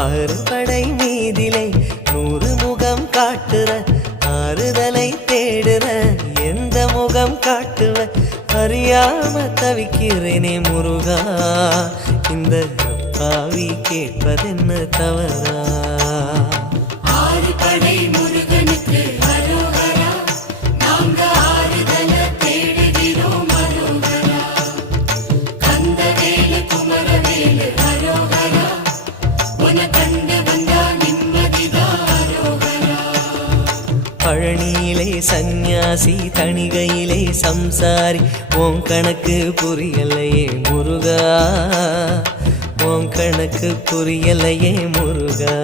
ஆறு படை மீதிலை 100 முகம் காட்டுற ஆறுதலை தேடுற எந்த முகம் காட்டுவ அறியாம தவிக்கிறேனே முருகா இந்த பாவி கேட்பதென்ன தவறா ஆறு படை முருகனுக்கு அரோகரா நாங்க ஆறுதல தேடுகிறோம் அரோகரா கந்தவேலு குமரவேலு அரோகரா உன கண்டு வந்தா நிம்மதிதான் அரோகரா பழனியிலே சந்நியாசி தணிகையிலே சம்சாரி உன் கணக்கு புரியலையே முருகா உன் கணக்கு புரியலையே முருகா